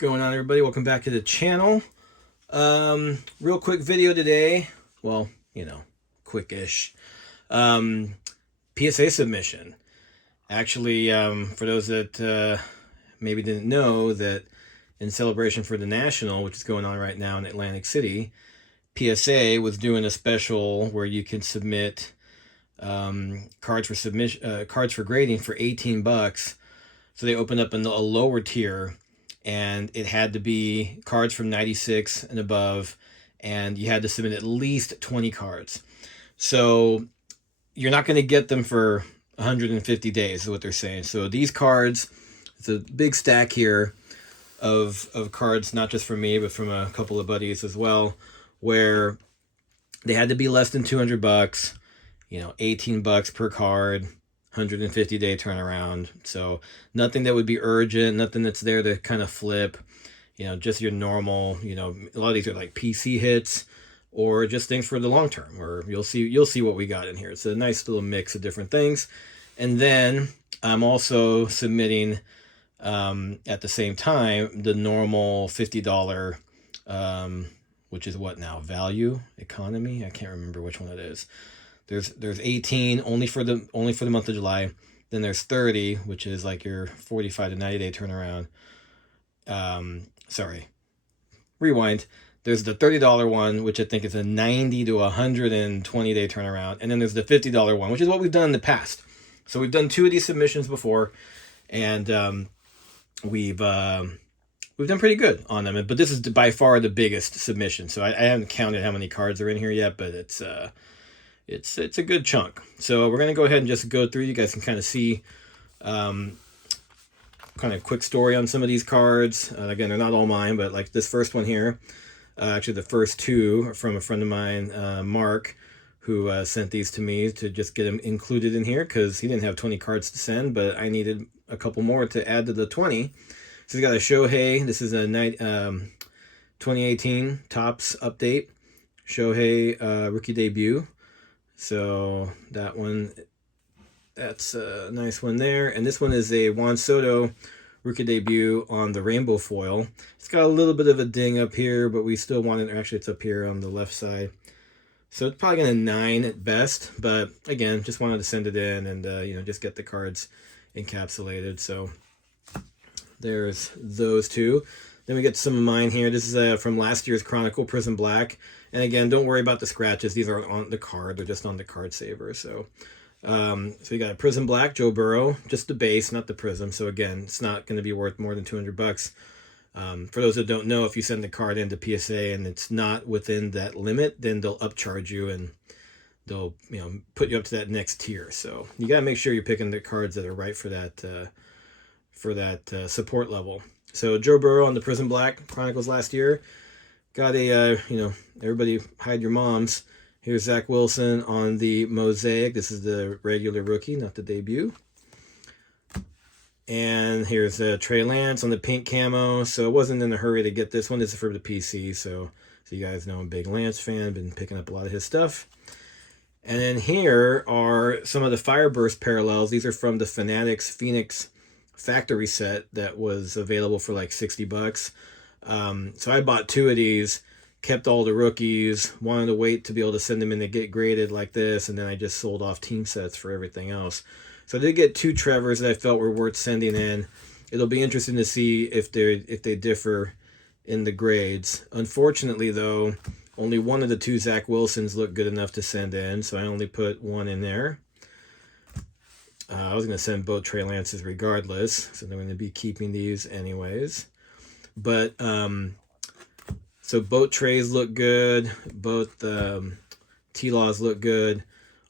Going on, everybody? Welcome back to the channel. Real quick video today. Well, quick-ish. PSA submission. Actually, for those that maybe didn't know, that in celebration for the National, which is going on right now in Atlantic City, PSA was doing a special where you can submit cards for grading for $18. So they opened up a lower tier, and it had to be cards from 96 and above, and you had to submit at least 20 cards. So you're not going to get them for 150 days is what they're saying. So these cards, it's a big stack here of cards, not just from me, but from a couple of buddies as well, where they had to be less than $200, $18 per card, 150-day turnaround. So nothing that would be urgent, nothing that's there to kind of flip, just your normal, a lot of these are like PC hits or just things for the long term, or you'll see what we got in here. It's a nice little mix of different things. And then I'm also submitting at the same time the normal $50, which is what now, value economy? I can't remember which one it is. There's 18 only for the month of July. Then there's 30, which is like your 45 to 90-day turnaround. Sorry, rewind. There's the $30 one, which I think is a 90 to 120-day turnaround, and then there's the $50 one, which is what we've done in the past. So we've done 2 of these submissions before, and we've done pretty good on them. But this is by far the biggest submission. So I haven't counted how many cards are in here yet, but it's a good chunk. So we're going to go ahead and just go through. You guys can kind of see kind of quick story on some of these cards. Again, they're not all mine, but like this first one here, actually the first 2 are from a friend of mine, Mark, who sent these to me to just get them included in here because he didn't have 20 cards to send, but I needed a couple more to add to the 20. So he's got a Shohei. This is a 2018 Topps update. Shohei rookie debut. So that one, that's a nice one there. And this one is a Juan Soto rookie debut on the rainbow foil. It's got a little bit of a ding up here, but we still want it. Actually, it's up here on the left side. So it's probably going to 9 at best. But again, just wanted to send it in and, just get the cards encapsulated. So there's those 2. Then we get some of mine here. This is from last year's Chronicle Prism Black. And again, don't worry about the scratches. These aren't on the card. They're just on the card saver. So you got a Prism Black, Joe Burrow, just the base, not the Prism. So again, it's not going to be worth more than $200. For those that don't know, if you send the card into PSA and it's not within that limit, then they'll upcharge you and they'll put you up to that next tier. So you got to make sure you're picking the cards that are right for that support level. So Joe Burrow on the Prism Black Chronicles last year. Got a, everybody hide your moms. Here's Zach Wilson on the Mosaic. This is the regular rookie, not the debut. And here's Trey Lance on the pink camo. So I wasn't in a hurry to get this one. This is for the PC. So you guys know I'm a big Lance fan. Been picking up a lot of his stuff. And then here are some of the Fireburst parallels. These are from the Fanatics Phoenix factory set that was available for like $60. So I bought 2 of these, kept all the rookies, wanted to wait to be able to send them in to get graded like this, and then I just sold off team sets for everything else. So I did get 2 Trevors that I felt were worth sending in. It'll be interesting to see if they differ in the grades. Unfortunately, though, only one of the 2 Zach Wilsons looked good enough to send in, so I only put 1 in there. I was going to send both Trey Lances regardless, so they're going to be keeping these anyways. But so both Treys look good, both T-Laws look good.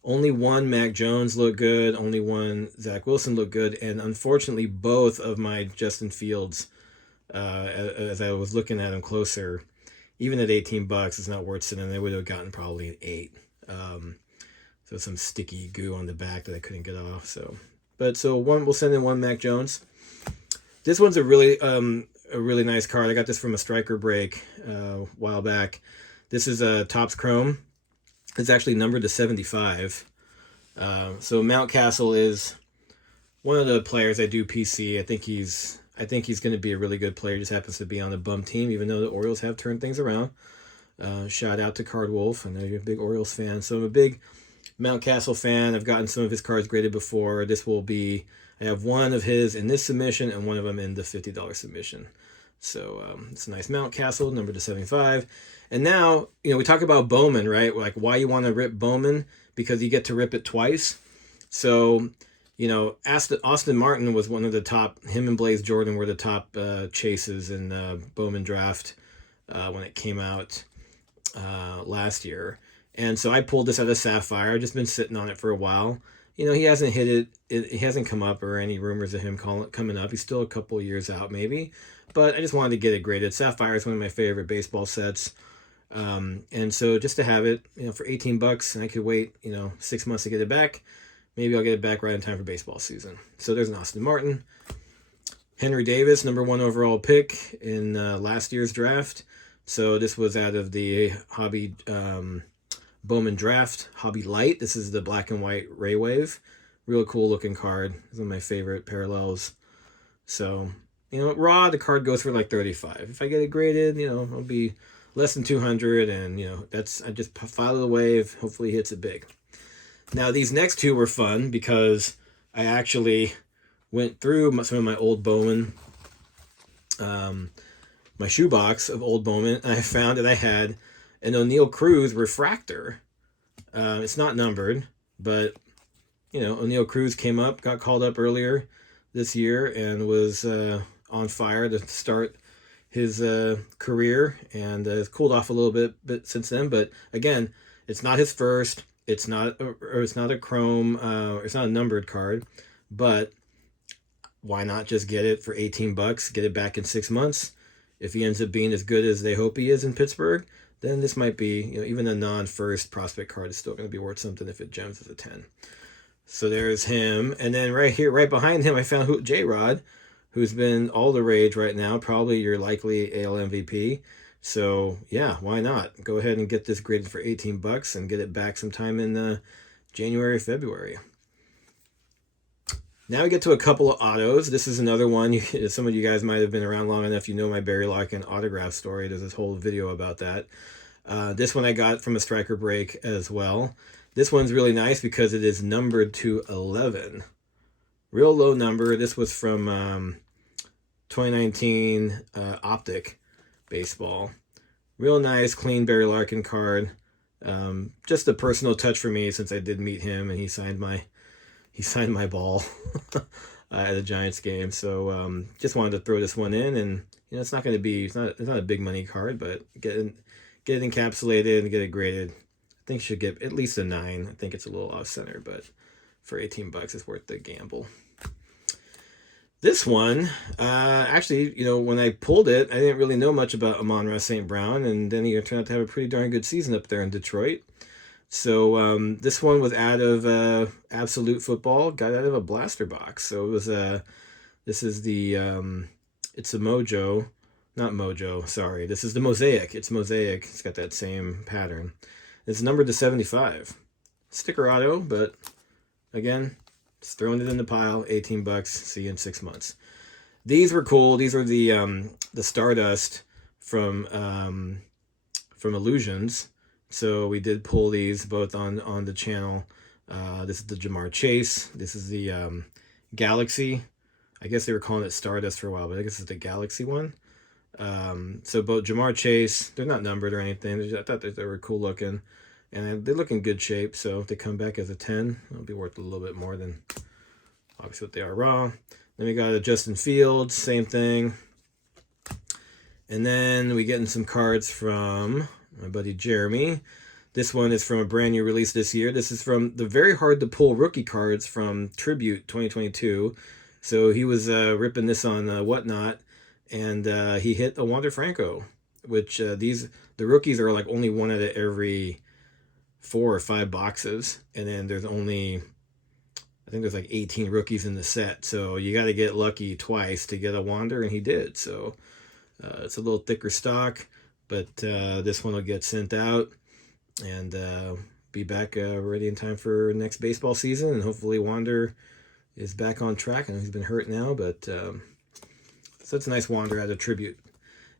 Only one Mac Jones looked good, only one Zach Wilson looked good, and unfortunately both of my Justin Fields, as I was looking at them closer, even at $18, it's not worth sending. They would have gotten probably an 8. So some sticky goo on the back that I couldn't get off. So we'll send in 1 Mac Jones. This one's a really nice card. I got this from a striker break a while back. This is a Topps Chrome. It's actually numbered to 75. So Mountcastle is one of the players I do PC. I I think he's going to be a really good player. Just happens to be on a bum team, even though the Orioles have turned things around. Shout out to Card Wolf. I know you're a big Orioles fan. So I'm a big Mountcastle fan. I've gotten some of his cards graded before. This will be, I have one of his in this submission and one of them in the $50 submission. So it's a nice Mountcastle, number to 75. And now, we talk about Bowman, right? Like why you want to rip Bowman, because you get to rip it twice. So, Austin Martin was one of the top, him and Blaze Jordan were the top chases in the Bowman draft when it came out last year. And so I pulled this out of Sapphire. I've just been sitting on it for a while. He hasn't hit it. He hasn't come up or any rumors of him coming up. He's still a couple of years out maybe. But I just wanted to get it graded. Sapphire is one of my favorite baseball sets. And so just to have it, for $18, and I could wait, 6 months to get it back. Maybe I'll get it back right in time for baseball season. So there's an Austin Martin. Henry Davis, number 1 overall pick in last year's draft. So this was out of the Hobby Bowman draft, Hobby Light. This is the black and white Ray Wave. Real cool looking card. It's one of my favorite parallels. So, raw, the card goes for like 35. If I get it graded, it'll be less than 200, and I just file the wave. Hopefully he hits it big. Now these next two were fun because I actually went through some of my old Bowman, my shoebox of old Bowman, and I found that I had an O'Neal Cruz refractor. It's not numbered, but O'Neal Cruz got called up earlier this year and was on fire to start his career, and has cooled off a little bit since then. But again, it's not his first. It's not a chrome. It's not a numbered card. But why not just get it for $18? Get it back in 6 months. If he ends up being as good as they hope he is in Pittsburgh, then this might be, even a non-first prospect card is still going to be worth something if it gems as a 10. So there's him. And then right here, right behind him, I found J-Rod, who's been all the rage right now, probably your likely AL MVP. So yeah, why not? Go ahead and get this graded for $18 and get it back sometime in January, February. Now we get to a couple of autos. This is another one. Some of you guys might have been around long enough. You know my Barry Larkin autograph story. There's this whole video about that. This one I got from a striker break as well. This one's really nice because it is numbered to 11. Real low number. This was from 2019 Optic Baseball. Real nice, clean Barry Larkin card. Just a personal touch for me since I did meet him and he signed my ball at a Giants game. So just wanted to throw this one in, and it's not going to be it's not a big money card, but get it encapsulated and get it graded. I think it should get at least a 9. I think it's a little off center, but for $18 it's worth the gamble. This one, actually, when I pulled it, I didn't really know much about Amon-Ra St. Brown, and then he turned out to have a pretty darn good season up there in Detroit. So this one was out of Absolute Football, got out of a blaster box. So it was this is the it's a Mojo, not Mojo, sorry. This is the Mosaic. It's Mosaic. It's got that same pattern. It's numbered to 75. Sticker auto, but again, just throwing it in the pile. $18. See you in 6 months. These were cool. These are the Stardust from Illusions. So we did pull these both on the channel. This is the Jamar Chase. This is the Galaxy. I guess they were calling it Stardust for a while, but I guess it's the Galaxy one. So both Jamar Chase, they're not numbered or anything. I thought that they were cool looking. And they look in good shape. So if they come back as a 10, it'll be worth a little bit more than obviously what they are raw. Then we got a Justin Fields, same thing. And then we get in some cards from my buddy Jeremy. This one is from a brand new release this year. This is from the very hard to pull rookie cards from Tribute 2022. So he was ripping this on Whatnot, and he hit a Wander Franco, which the rookies are like only one out of every 4 or 5 boxes, and then there's only, I think there's like 18 rookies in the set. So you got to get lucky twice to get a Wander, and he did. So it's a little thicker stock. But this one will get sent out and be back ready in time for next baseball season. And hopefully Wander is back on track. I know he's been hurt now, but So that's a nice wander out of tribute.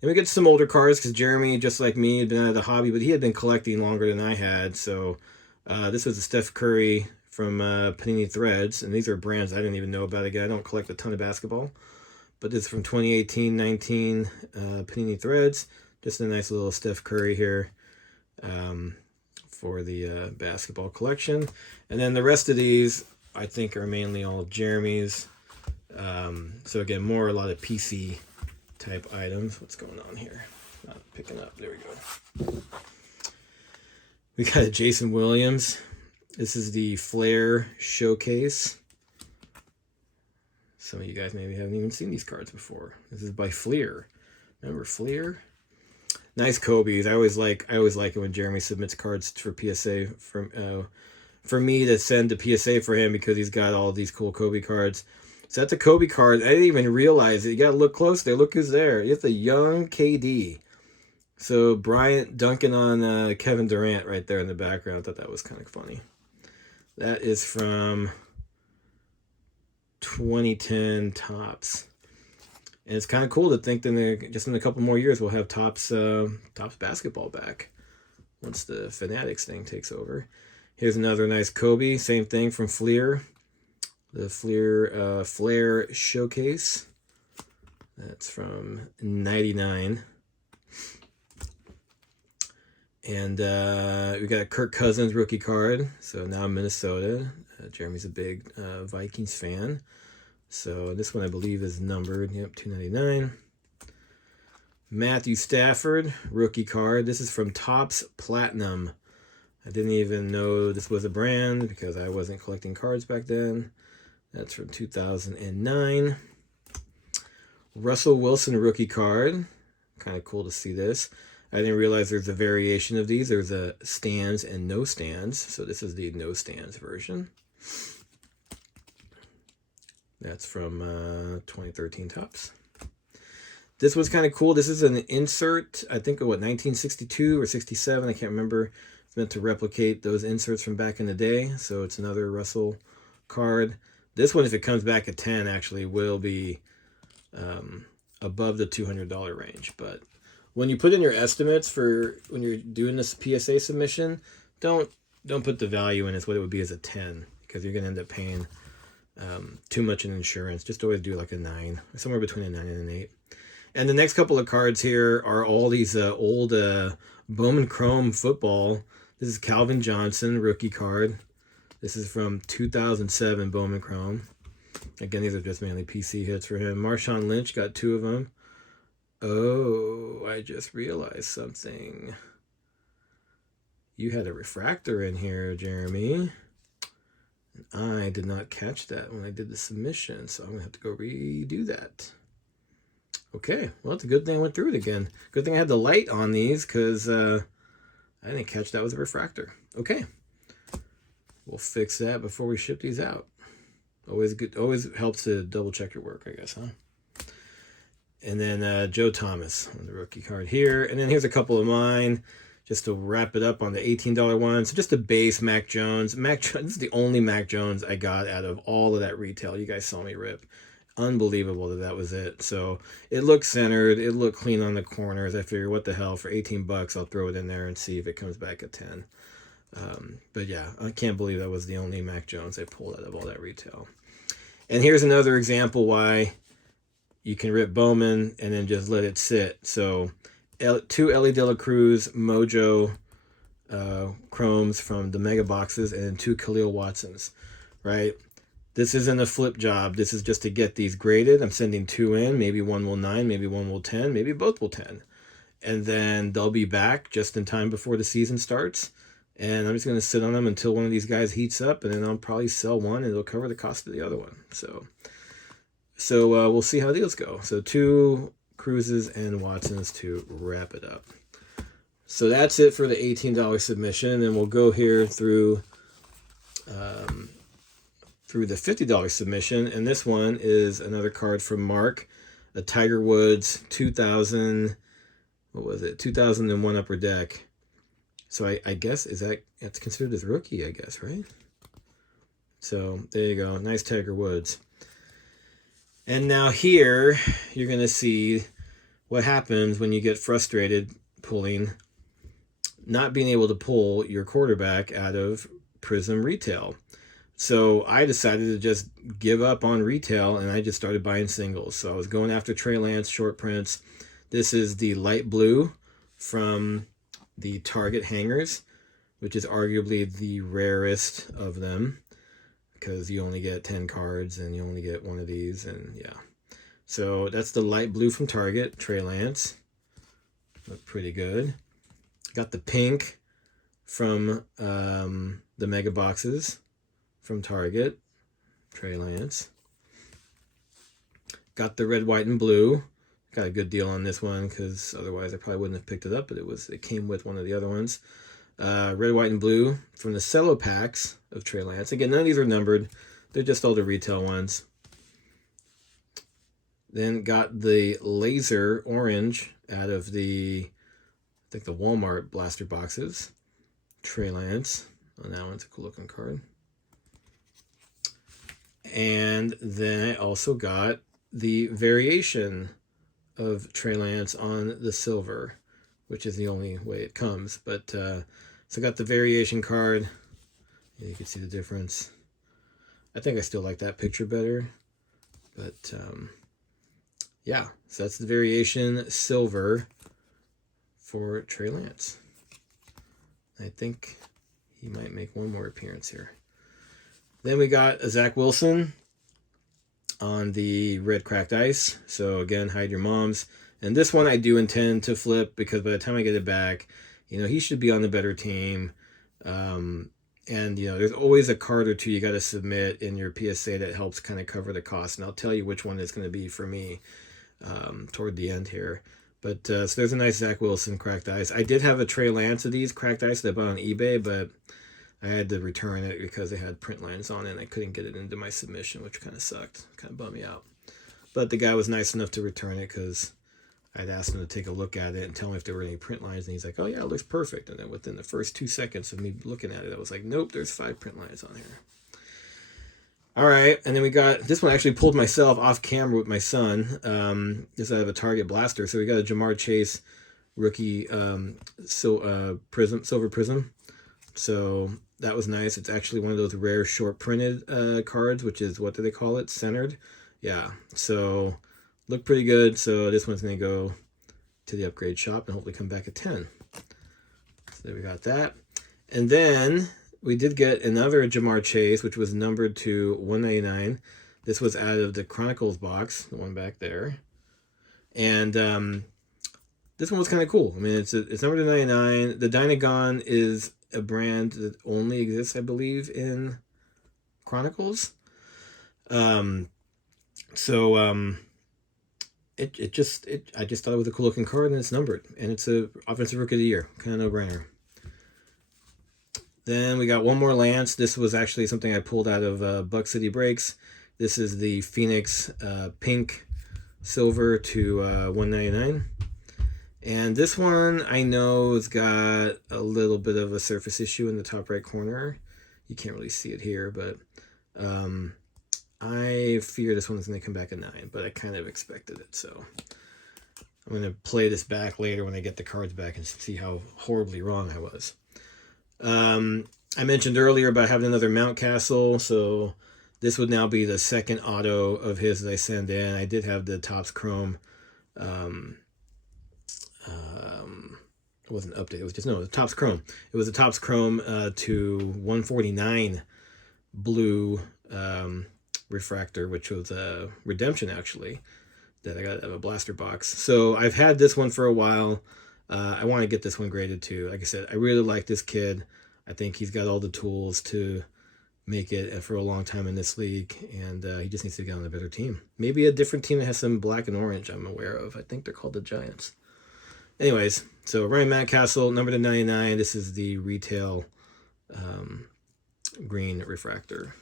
And we get some older cards because Jeremy, just like me, had been out of the hobby, but he had been collecting longer than I had. So this was a Steph Curry from Panini Threads, and these are brands I didn't even know about. Again, I don't collect a ton of basketball, but this is from 2018-19 Panini Threads. Just a nice little Steph Curry here for the basketball collection. And then the rest of these, I think, are mainly all Jeremy's. So again, a lot of PC type items. What's going on here? Not picking up. There we go. We got a Jason Williams. This is the Flair Showcase. Some of you guys maybe haven't even seen these cards before. This is by Fleer. Remember Fleer? Nice Kobe's. I always like it when Jeremy submits cards for PSA for me to send to PSA for him because he's got all these cool Kobe cards. So that's a Kobe card. I didn't even realize it. You got to look close there. Look who's there. It's a young KD. So Bryant dunking on Kevin Durant right there in the background. I thought that was kind of funny. That is from 2010 Topps. And it's kind of cool to think that just in a couple more years we'll have Topps basketball back once the Fanatics thing takes over. Here's another nice Kobe. Same thing from Fleer. The Flair Showcase. That's from 99. And we got a Kirk Cousins rookie card. So now Minnesota. Jeremy's a big Vikings fan. So this one I believe is numbered. Yep, 299. Matthew Stafford rookie card. This is from Topps Platinum. I didn't even know this was a brand because I wasn't collecting cards back then. That's from 2009. Russell Wilson rookie card. Kind of cool to see this. I didn't realize there's a variation of these. There's a stands and no stands. So this is the no stands version. That's from 2013 Topps. This was kind of cool. This is an insert, I think, of 1962 or 67. I can't remember. It's meant to replicate those inserts from back in the day. So it's another Russell card. This one, if it comes back at 10, actually will be above the $200 range. But when you put in your estimates for when you're doing this PSA submission, don't put the value in as what it would be as a 10 because you're going to end up paying too much in insurance. Just always do like a 9, somewhere between a 9 and an 8. And the next couple of cards here are all these old Bowman Chrome football. This is Calvin Johnson rookie card. This is from 2007 Bowman Chrome. Again, these are just mainly PC hits for him. Marshawn Lynch got 2 of them. Oh, I just realized something. You had a refractor in here, Jeremy. And I did not catch that when I did the submission, so I'm going to have to go redo that. Okay, well, it's a good thing I went through it again. Good thing I had the light on these because I didn't catch that was a refractor. Okay. We'll fix that before we ship these out. Always good. Always helps to double check your work, I guess, huh? And then Joe Thomas on the rookie card here. And then here's a couple of mine just to wrap it up on the $18 one. So just a base Mac Jones. This is the only Mac Jones I got out of all of that retail. You guys saw me rip. Unbelievable that was it. So it looked centered. It looked clean on the corners. I figured, what the hell, for 18 bucks, I'll throw it in there and see if it comes back at 10. But yeah, I can't believe that was the only Mac Jones I pulled out of all that retail. And here's another example why you can rip Bowman and then just let it sit. So 2 Ellie De La Cruz Mojo chromes from the mega boxes and then 2 Khalil Watsons, right? This isn't a flip job. This is just to get these graded. I'm sending 2 in. Maybe one will 9, maybe one will 10, maybe both will 10. And then they'll be back just in time before the season starts. And I'm just going to sit on them until one of these guys heats up, and then I'll probably sell one, and it'll cover the cost of the other one. So we'll see how deals go. So 2 Cruzes and Watsons to wrap it up. So that's it for the $18 submission, and we'll go here through the $50 submission. And this one is another card from Mark, a Tiger Woods 2001 Upper Deck. So I guess that's considered as rookie, I guess, right? So there you go. Nice Tiger Woods. And now here, you're going to see what happens when you get frustrated not being able to pull your quarterback out of Prism Retail. So I decided to just give up on retail, and I just started buying singles. So I was going after Trey Lance short prints. This is the light blue from the Target hangers, which is arguably the rarest of them, because you only get 10 cards and you only get one of these, and yeah. So that's the light blue from Target, Trey Lance. Look pretty good. Got the pink from the mega boxes from Target, Trey Lance. Got the red, white, and blue. Got a good deal on this one because otherwise I probably wouldn't have picked it up, but it came with one of the other ones. Red, white, and blue from the cello packs of Trey Lance. Again, none of these are numbered. They're just all the retail ones. Then got the laser orange out of the Walmart blaster boxes. Trey Lance. Oh, that one's a cool looking card. And then I also got the variation of Trey Lance on the silver, which is the only way it comes. But so I got the variation card. You can see the difference. I think I still like that picture better. But yeah, so that's the variation silver for Trey Lance. I think he might make one more appearance here. Then we got a Zach Wilson on the red cracked ice. So again, hide your moms. And this one I do intend to flip because by the time I get it back, he should be on the better team. And there's always a card or two you got to submit in your PSA that helps kind of cover the cost. And I'll tell you which one it's going to be for me toward the end here. But so there's a nice Zach Wilson cracked ice. I did have a Trey Lance of these cracked ice that I bought on eBay, but I had to return it because it had print lines on it and I couldn't get it into my submission, which kind of sucked. Kind of bummed me out. But the guy was nice enough to return it because I'd asked him to take a look at it and tell me if there were any print lines. And he's like, oh, yeah, it looks perfect. And then within the first 2 seconds of me looking at it, I was like, nope, there's 5 print lines on here. All right. And then we got this one. I actually pulled myself off camera with my son. This out of a Target blaster. So we got a Jamar Chase rookie silver prism. So that was nice. It's actually one of those rare short printed cards, which is, what do they call it? Centered. Yeah. So looked pretty good. So this one's going to go to the upgrade shop and hopefully come back at 10. So there we got that. And then we did get another Jamar Chase, which was numbered to 199. This was out of the Chronicles box, the one back there. And this one was kind of cool. I mean, it's numbered to 99. The Dynagon is a brand that only exists, I believe, in Chronicles. I just thought it was a cool looking card, and it's numbered, and it's a offensive rookie of the year, kind of no brainer. Then we got one more Lance. This was actually something I pulled out of Buck City Breaks. This is the Phoenix pink silver to 199. And this one I know has got a little bit of a surface issue in the top right corner. You can't really see it here, but I fear this one's going to come back a 9, but I kind of expected it. So I'm going to play this back later when I get the cards back and see how horribly wrong I was. I mentioned earlier about having another Mountcastle, so this would now be the second auto of his that I send in. I did have the Topps Chrome. It wasn't updated. It was just, no, the Topps Chrome. It was the Topps Chrome to 149 blue refractor, which was a redemption, actually, that I got out of a blaster box. So I've had this one for a while. I want to get this one graded too. Like I said, I really like this kid. I think he's got all the tools to make it for a long time in this league, and he just needs to get on a better team. Maybe a different team that has some black and orange I'm aware of. I think they're called the Giants. Anyways, so Ryan Mountcastle, number to 99. This is the retail green refractor.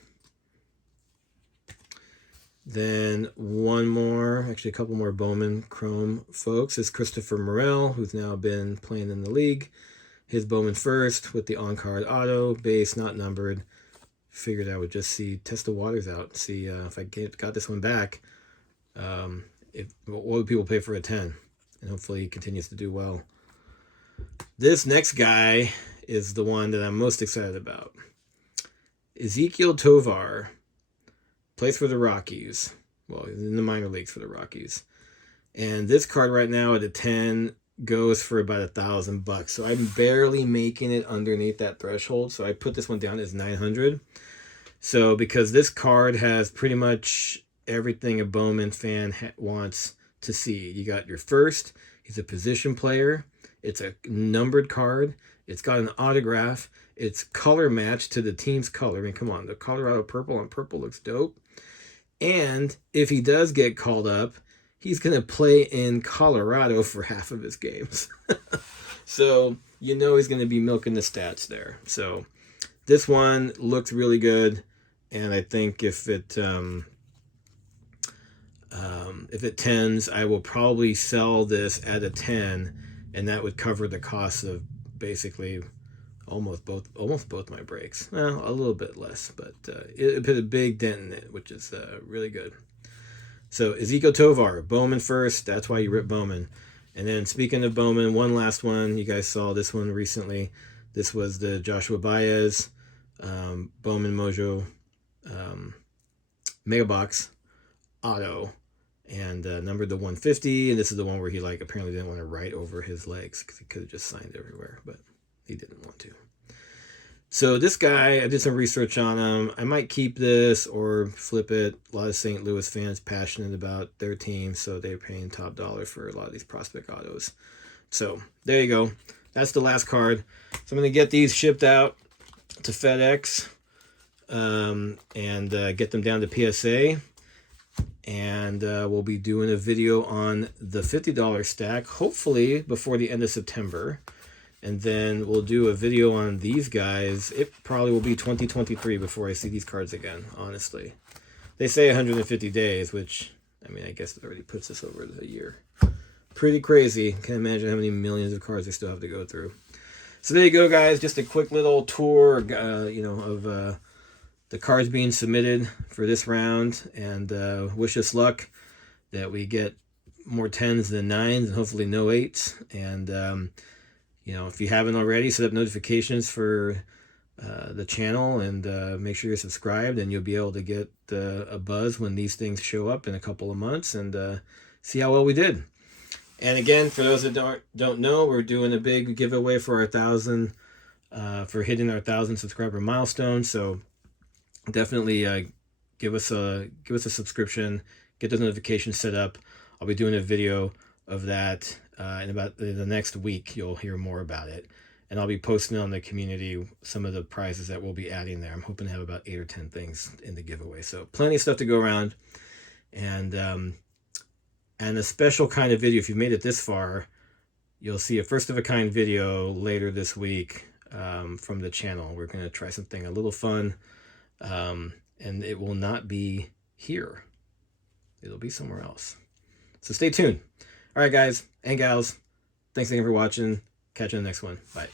Then a couple more Bowman Chrome folks. This is Christopher Morel, who's now been playing in the league. His Bowman first with the on-card auto, base, not numbered. Figured I would just test the waters out, see if I got this one back. What would people pay for a 10? And hopefully he continues to do well. This next guy is the one that I'm most excited about. Ezekiel Tovar plays for the Rockies. Well, he's in the minor leagues for the Rockies. And this card right now at a 10 goes for about $1,000. So I'm barely making it underneath that threshold. So I put this one down as 900. So because this card has pretty much everything a Bowman fan wants to see. You got your first. He's a position player. It's a numbered card. It's got an autograph. It's color matched to the team's color. I mean, come on. The Colorado purple on purple looks dope. And if he does get called up, he's going to play in Colorado for half of his games. So, you know he's going to be milking the stats there. So, this one looks really good. And I think if it tens, I will probably sell this at a 10. And that would cover the cost of basically almost both my breaks. Well, a little bit less, but it put a big dent in it, which is really good. So Ezekiel Tovar, Bowman first. That's why you rip Bowman. And then speaking of Bowman, one last one. You guys saw this one recently. This was the Joshua Baez Bowman Mojo Mega Box Auto, and numbered the 150. And this is the one where he apparently didn't want to write over his legs because he could have just signed everywhere, but he didn't want to. So this guy, I did some research on him. I might keep this or flip it. A lot of St. Louis fans passionate about their team, so they're paying top dollar for a lot of these prospect autos. So there you go. That's the last card. So I'm going to get these shipped out to FedEx and get them down to PSA. And we'll be doing a video on the $50 stack, hopefully before the end of September. And then we'll do a video on these guys. It probably will be 2023 before I see these cards again, honestly. They say 150 days, which, I mean, I guess it already puts us over a year. Pretty crazy. Can't imagine how many millions of cards they still have to go through. So there you go, guys. Just a quick little tour, of the cards being submitted for this round. And wish us luck that we get more 10s than 9s and hopefully no 8s. And if you haven't already, set up notifications for the channel and make sure you're subscribed, and you'll be able to get a buzz when these things show up in a couple of months and see how well we did. And again, for those that don't know, we're doing a big giveaway for our 1,000 for hitting our 1,000 subscriber milestone. So definitely give us a subscription, get the notifications set up. I'll be doing a video of that. In about the next week, you'll hear more about it. And I'll be posting on the community some of the prizes that we'll be adding there. I'm hoping to have about 8 or 10 things in the giveaway. So plenty of stuff to go around. And a special kind of video, if you've made it this far, you'll see a first-of-a-kind video later this week from the channel. We're going to try something a little fun. And it will not be here. It'll be somewhere else. So stay tuned. All right, guys and gals, thanks again for watching. Catch you in the next one. Bye.